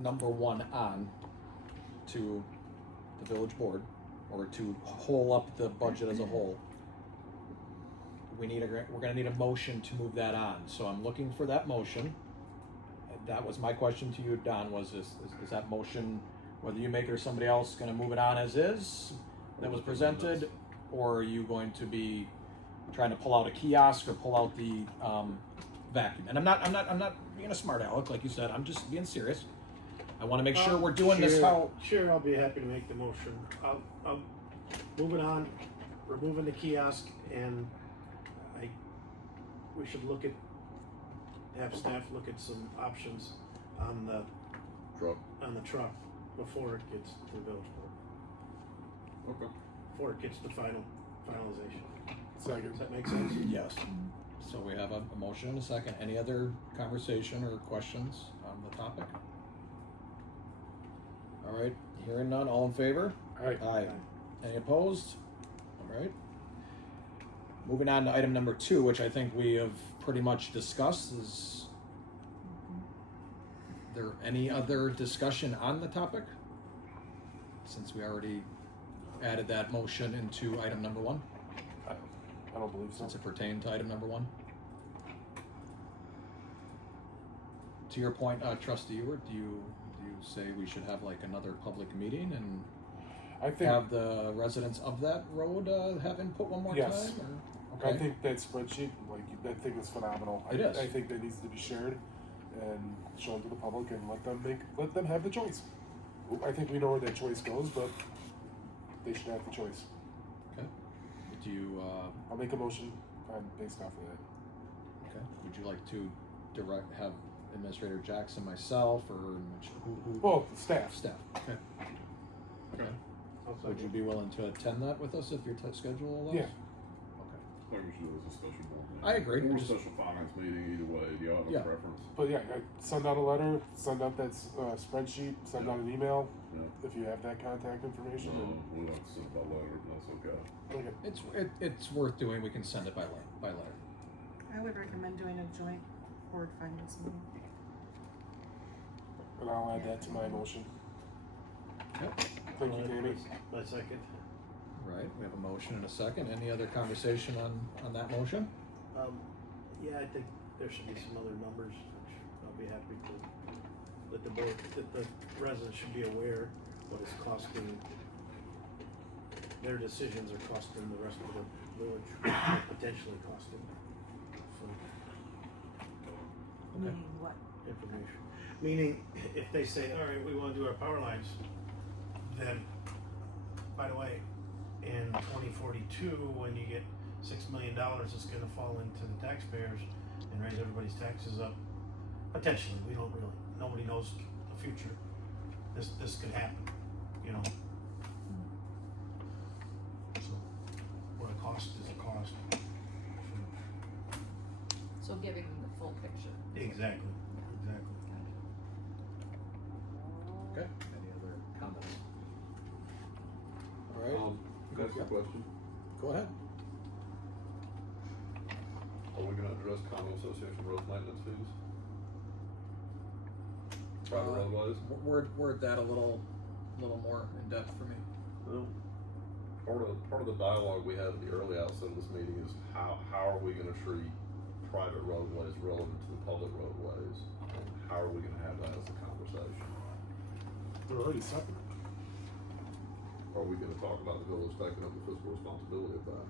number one on to the village board, or to whole up the budget as a whole, we're gonna need a motion to move that on. So I'm looking for that motion. That was my question to you, Don, is that motion, whether you make it or somebody else, gonna move it on as is, that was presented, or are you going to be trying to pull out a kiosk or pull out the vacuum? And I'm not being a smart aleck, like you said, I'm just being serious. I wanna make sure we're doing this how. Sure, I'll be happy to make the motion. I'll move it on, removing the kiosk, and we should have staff look at some options on the truck before it gets to the village board. Okay. Before it gets to finalization. Second. Does that make sense? Yes. So we have a motion and a second. Any other conversation or questions on the topic? All right, hearing none, all in favor? Aye. Aye. Any opposed? All right. Moving on to item number 2, which I think we have pretty much discussed. Is there any other discussion on the topic? Since we already added that motion into item number 1, I don't believe so. since it pertained to item number 1. To your point, Trustee Ewert, do you say we should have like another public meeting and I think have the residents of that road have input one more Yes. time? Or? I think that spreadsheet, like that thing is phenomenal. It is. I think that needs to be shared and shown to the public and let them have the choice. I think we know where that choice goes, but they should have the choice. Okay. Do you? I'll make a motion based off of that. Okay. Would you like to have Administrator Jackson, myself, or who? Well, staff. Staff. Okay. Okay. I'll Would you second. be willing to attend that with us if your schedule allows? Yeah. Okay. I think we should do it as a special board meeting. I agree. Or a Just- special finance meeting, either way. Do y'all have a Yeah. preference? But yeah, send out a letter, send out that spreadsheet, send out an email Yeah. if you have that contact information. No, we don't send by letter, that's okay. And, okay. It's worth doing. We can send it by letter. I would recommend doing a joint board finance meeting. And I'll add that to my motion. Yep. Thank you, Jamie. My second. Right. We have a motion and a second. Any other conversation on that motion? Yeah, I think there should be some other numbers, which I'll be happy to let the board, that the residents should be aware what it's costing. Their decisions are costing the rest of the village, or potentially costing. So, Meaning what? information. Meaning, if they say, all right, we wanna do our power lines, then, by the way, in 2042, when you get $6 million, it's gonna fall into the taxpayers and raise everybody's taxes up. Potentially, we don't really, nobody knows the future. This could happen, you know? So, what a cost is a cost. So giving them the full picture. Exactly. Okay. Any other comments? All right. Can I ask you a question? Go ahead. Are we gonna address condo association road maintenance fees? Private roadways? Word that a little more in depth for me. Well, part of the dialogue we had at the early outset of this meeting is how are we gonna treat private roadways relative to the public roadways? And how are we gonna have that as a conversation? They're already separate. Are we gonna talk about the village taking up the fiscal responsibility of that?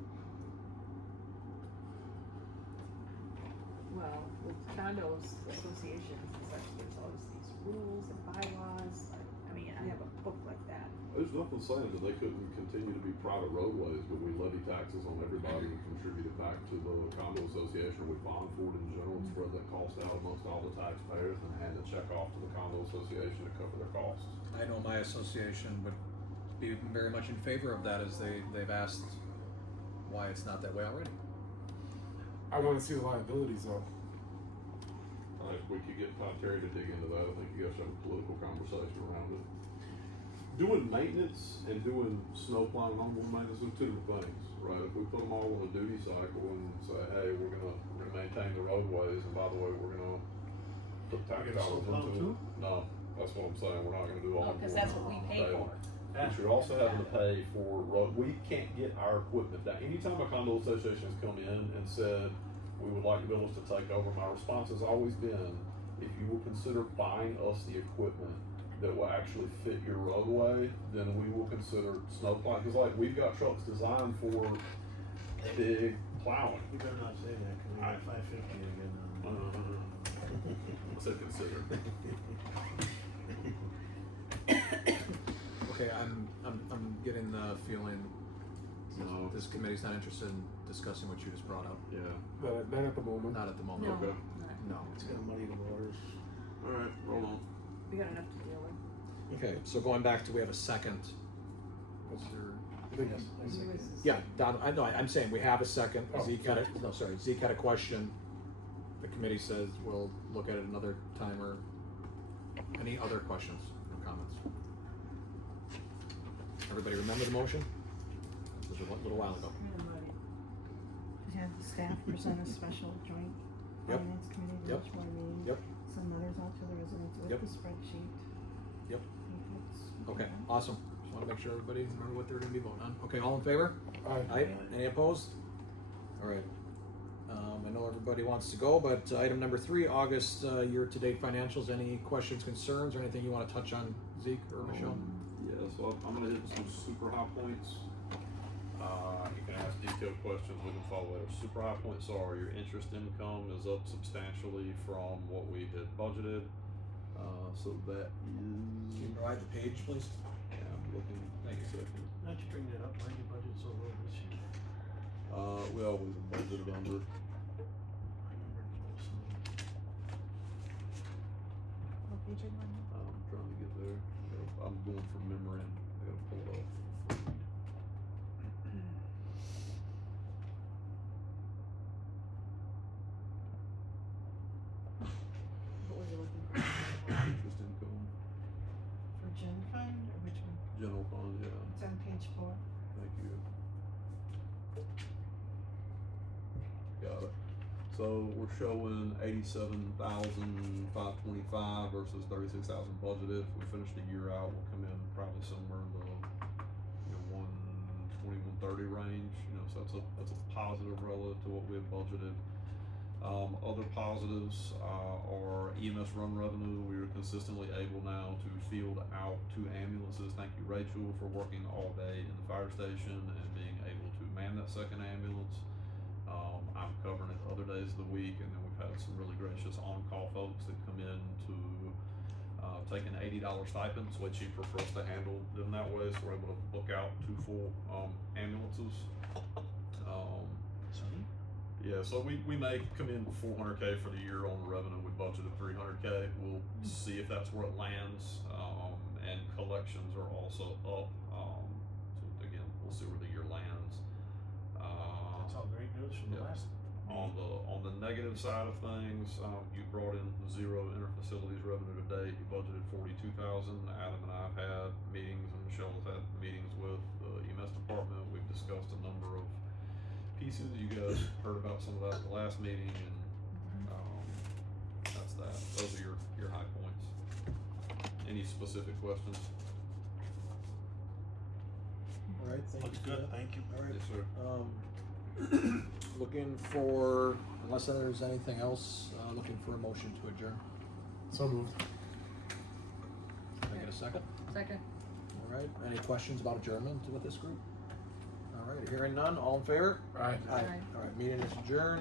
Well, with condos associations and such, there's always these rules and bylaws. I mean, I have a book like that. There's nothing saying that they couldn't continue to be private roadways, but we levy taxes on everybody and contribute it back to the condo association, or we bond for it in general and spread that cost out amongst all the taxpayers and hand a check off to the condo association to cover their costs. I know my association would be very much in favor of that, as they've asked why it's not that way already. I want to see the liabilities though. If we could get Todd Terry to dig into that, I think you guys should have a political conversation around it. Doing maintenance and doing snow plowing, homeowner maintenance are two different things, right? If we put them all on a duty cycle and say, hey, we're gonna maintain the roadways, and by the way, we're gonna put tax You're gonna dollars snow plow into it. too? No, That's what I'm saying, we're not gonna do all. Oh, cause that's what we pay for. We should also have to pay for road, we can't get our equipment down. Anytime a condo association has come in and said, we would like the village to take over, my response has always been, if you will consider buying us the equipment that will actually fit your roadway, then we will consider snow plowing, cause like, we've got trucks designed for big plowing. You better not say that, cause we got 550 again. I said consider. Okay, I'm getting the feeling No. this committee's not interested in discussing what you just brought up. Yeah, Not at the moment. Not at the moment. No. okay, No. It's gonna muddy the waters. alright, roll on. We got enough to deal with. Okay, so going back to, we have a second. Was there? I think Yes, I second. Yeah, Don, I'm saying we have a second. Oh. Zeke had Zeke had a question. The committee says we'll look at it another time, or any other questions or comments? Everybody remember the motion? It was a little while ago. To have the staff present a special joint Yep. finance committee Yep. village board meeting. Yep. Send letters out to the residents Yep. with the spreadsheet. Yep. Inputs. Okay, awesome. Just wanna make sure everybody remember what they're gonna be voting on. Okay, all in favor? Aye. Aye. Any opposed? All right. I know everybody wants to go, but item number 3, August year-to-date financials. Any questions, concerns, or anything you want to touch on, Zeke or Michelle? Yeah, so I'm gonna hit some super high points. You can ask detailed questions, we can follow later. Super high points are your interest income is up substantially from what we had budgeted. So that is, Can you provide the page, please? yeah, I'm looking, Thank you. a second. Why'd you bring that up? Why'd you budget so low this year? We always budgeted under. I remember most of them. What page are you on? I'm trying to get there. I'm going from memory and I gotta pull it up. What was you looking for? Interest income, For gen fund, or which one? general fund, yeah, It's on page 4. thank you. Got it. So we're showing 87,525 versus 36,000 budgeted. If we finish the year out, we'll come in probably somewhere in the 120, 130 range. So that's a positive relative to what we have budgeted. Other positives are EMS run revenue. We are consistently able now to field out 2 ambulances. Thank you, Rachel, for working all day in the fire station and being able to man that second ambulance. I'm covering it other days of the week, and then we've had some really gracious on-call folks that come in to take an $80 stipend. It's way cheaper for us to handle them that way, so we're able to book out 2 full ambulances. Yeah, so we may come in 400K for the year on the revenue. We budgeted 300K. We'll see if that's where it lands. And collections are also up. So again, we'll see where the year lands. That's all great news from the yeah. last. On the negative side of things, you brought in 0 interfacilities revenue to date. You budgeted 42,000. Adam and I have had meetings, and Michelle has had meetings with the EMS department. We've discussed a number of pieces. You guys heard about some of that at the last meeting, and that's that. Those are your high points. Any specific questions? All right, thank Looks you. for good, that. thank you. All right. Yes, sir. Looking for, unless there's anything else, looking for a motion to adjourn. So moved. Can I get a second? Second. All right, any questions about adjournment with this group? All right, hearing none, all in favor? Aye. All right, meeting is adjourned.